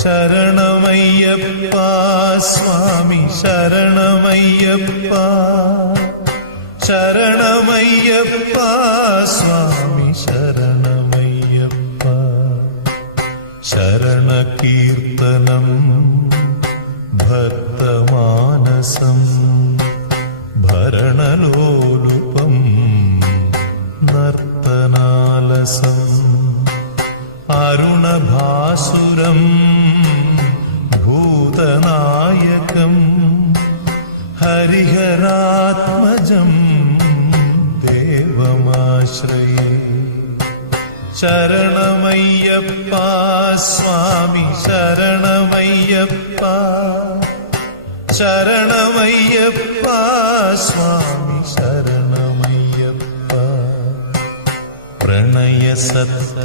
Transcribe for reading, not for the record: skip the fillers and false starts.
ശരണമയ്യപ്പ സ്വാമി ശരണമയ്യപ്പ ശരണമയ്യപ്പ സ്വാമി ശരണമയ്യപ്പ ശരണകീർത്തനം ഭക്തമാനസം ഭരണലോലുപം നർത്തനാലസം അരുണഭാസുരം ഭൂതനായകം ഹരിഹരാത്മജം ദേവമാശ്രയേ ശരണമയ്യപ്പ സ്വാമി ശരണമയ്യപ്പ ശരണമയ്യപ്പ സ്വാമി ശരണമയ്യപ്പ പ്രണയസത്യ